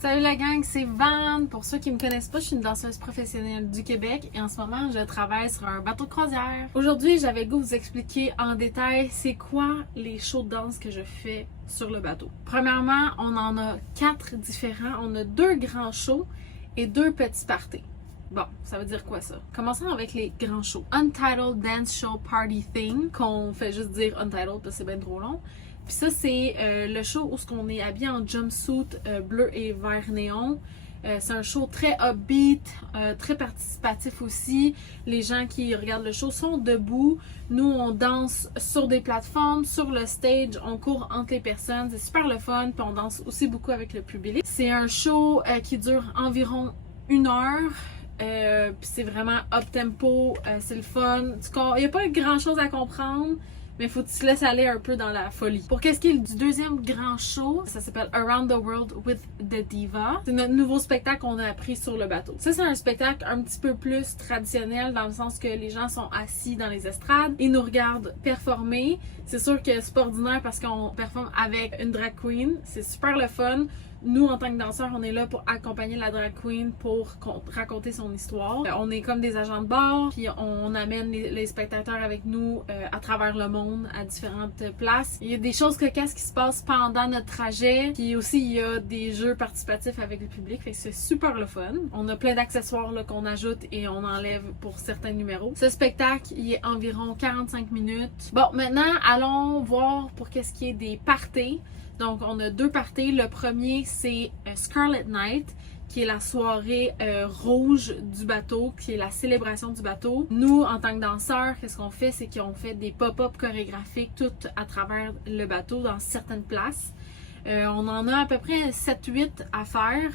Salut la gang, c'est Van. Pour ceux qui me connaissent pas, je suis une danseuse professionnelle du Québec et en ce moment, je travaille sur un bateau de croisière. Aujourd'hui, j'avais le goût de vous expliquer en détail c'est quoi les shows de danse que je fais sur le bateau. Premièrement, on en a 4 différents. On a 2 grands shows et 2 petits parties. Bon, ça veut dire quoi ça? Commençons avec les grands shows. Untitled Dance Show Party Thing, qu'on fait juste dire Untitled parce que c'est bien trop long. Puis ça, c'est le show où on est habillé en jumpsuit bleu et vert néon. C'est un show très upbeat, très participatif aussi. Les gens qui regardent le show sont debout. Nous, on danse sur des plateformes, sur le stage, on court entre les personnes. C'est super le fun, puis on danse aussi beaucoup avec le public. C'est un show qui dure environ 1 heure. Puis c'est vraiment up-tempo, c'est le fun. Il n'y a pas grand chose à comprendre, mais il faut que tu te laisses aller un peu dans la folie. Pour qu'est-ce qui est du deuxième grand show, ça s'appelle Around the World with the Diva. C'est notre nouveau spectacle qu'on a appris sur le bateau. Ça, c'est un spectacle un petit peu plus traditionnel dans le sens que les gens sont assis dans les estrades. Ils nous regardent performer. C'est sûr que c'est pas ordinaire parce qu'on performe avec une drag queen. C'est super le fun. Nous, en tant que danseurs, on est là pour accompagner la drag queen pour raconter son histoire. On est comme des agents de bord, puis on amène les spectateurs avec nous à travers le monde, à différentes places. Il y a des choses cocasses qui se passent pendant notre trajet, puis aussi il y a des jeux participatifs avec le public, fait que c'est super le fun. On a plein d'accessoires là, qu'on ajoute et on enlève pour certains numéros. Ce spectacle, il est environ 45 minutes. Bon, maintenant, allons voir pour qu'est-ce qui est des parties. Donc, on a 2 parties. Le premier, c'est Scarlet Night, qui est la soirée rouge du bateau, qui est la célébration du bateau. Nous, en tant que danseurs, qu'est-ce qu'on fait? C'est qu'on fait des pop-up chorégraphiques tout à travers le bateau, dans certaines places. On en a à peu près 7-8 à faire.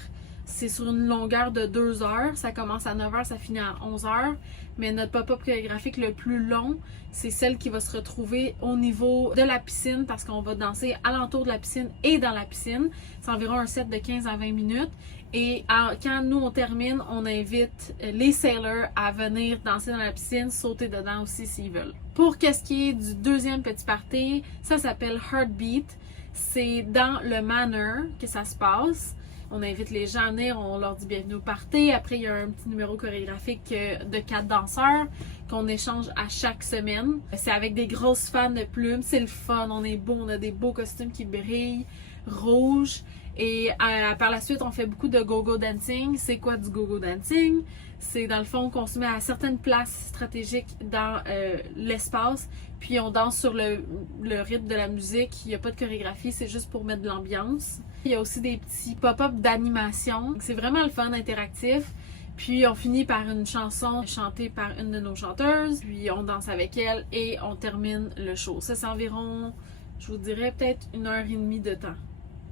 C'est sur une longueur de 2 heures. Ça commence à 9 heures, ça finit à 11 heures. Mais notre pop-up chorégraphique le plus long, c'est celle qui va se retrouver au niveau de la piscine parce qu'on va danser alentour de la piscine et dans la piscine. C'est environ un set de 15 à 20 minutes. Et quand nous on termine, on invite les sailors à venir danser dans la piscine, sauter dedans aussi s'ils veulent. Pour qu'est-ce qui est du deuxième petit party, ça s'appelle Heartbeat. C'est dans le manor que ça se passe. On invite les gens à venir, on leur dit bienvenue au party. Après, il y a un petit numéro chorégraphique de 4 danseurs qu'on échange à chaque semaine. C'est avec des grosses fans de plumes, c'est le fun, on est beau, on a des beaux costumes qui brillent, rouges. Et par la suite, on fait beaucoup de go-go dancing. C'est quoi du go-go dancing? C'est dans le fond qu'on se met à certaines places stratégiques dans l'espace, puis on danse sur le rythme de la musique. Il n'y a pas de chorégraphie, c'est juste pour mettre de l'ambiance. Il y a aussi des petits pop-up d'animation. C'est vraiment le fun interactif. Puis on finit par une chanson chantée par une de nos chanteuses, puis on danse avec elle et on termine le show. Ça, c'est environ, je vous dirais, peut-être 1h30 de temps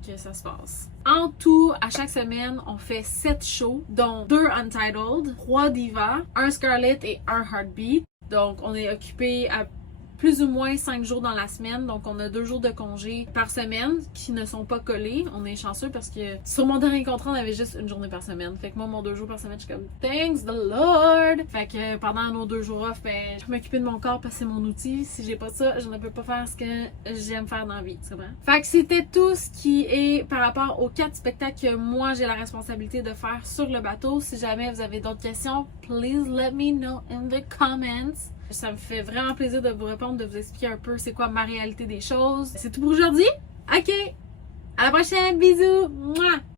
que ça se passe. En tout, à chaque semaine, on fait 7 shows, dont 2 Untitled, 3 Divas, 1 Scarlet et 1 Heartbeat. Donc, on est occupé à plus ou moins 5 jours dans la semaine. Donc, on a 2 jours de congé par semaine qui ne sont pas collés. On est chanceux parce que sur mon dernier contrat, on avait juste 1 journée par semaine. Fait que moi, mon 2 jours par semaine, je suis comme thanks the Lord! Fait que pendant nos 2 jours off, ben, je peux m'occuper de mon corps parce que c'est mon outil. Si j'ai pas ça, je ne peux pas faire ce que j'aime faire dans la vie. C'est vrai? Fait que c'était tout ce qui est par rapport aux 4 spectacles que moi, j'ai la responsabilité de faire sur le bateau. Si jamais vous avez d'autres questions, please let me know in the comments. Ça me fait vraiment plaisir de vous répondre, de vous expliquer un peu c'est quoi ma réalité des choses. C'est tout pour aujourd'hui. OK! À la prochaine! Bisous! Mouah!